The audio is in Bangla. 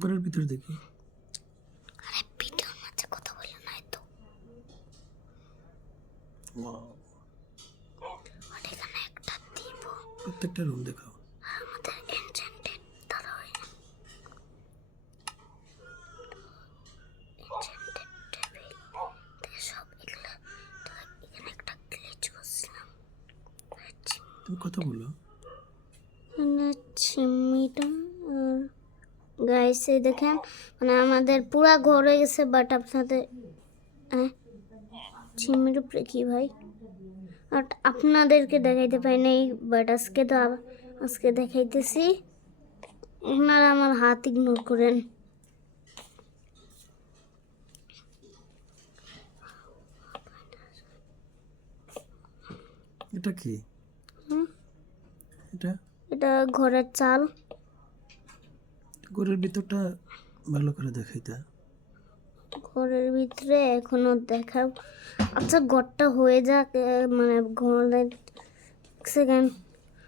ঘরের ভিতর দেখি। আরে ভিডিওর মাঝে কথা বলে নাই তো। আর এখানে একটা দিব। প্রত্যেকটা রুম দেখাও। আর আমাদের এনচেন্টেড তারা হয় এনচেন্টেড টেবিল সব এগুলো। এখানে একটা গ্লিচ করছিলাম। তুমি কথা বলো। চিমিটা আর গাইস এই দেখেন মানে আমাদের পুরা ঘর হয়ে গেছে, বাট আপনাদের চিমির উপরে কি ভাই, আর আপনাদেরকে দেখাইতে পাই নাই, বাট আজকে তো আজকে দেখাইতেছি। আপনারা আমার হাত ইগনোর করেন। এটা কি? এটা এটা ঘরের চাল। ঘরের ভিতরটা ভালো করে দেখাইতা। ঘরের ভিতরে এখনো দেখাও। আচ্ছা ঘরটা হয়ে যাক, মানে ঘরের সেকেন্ড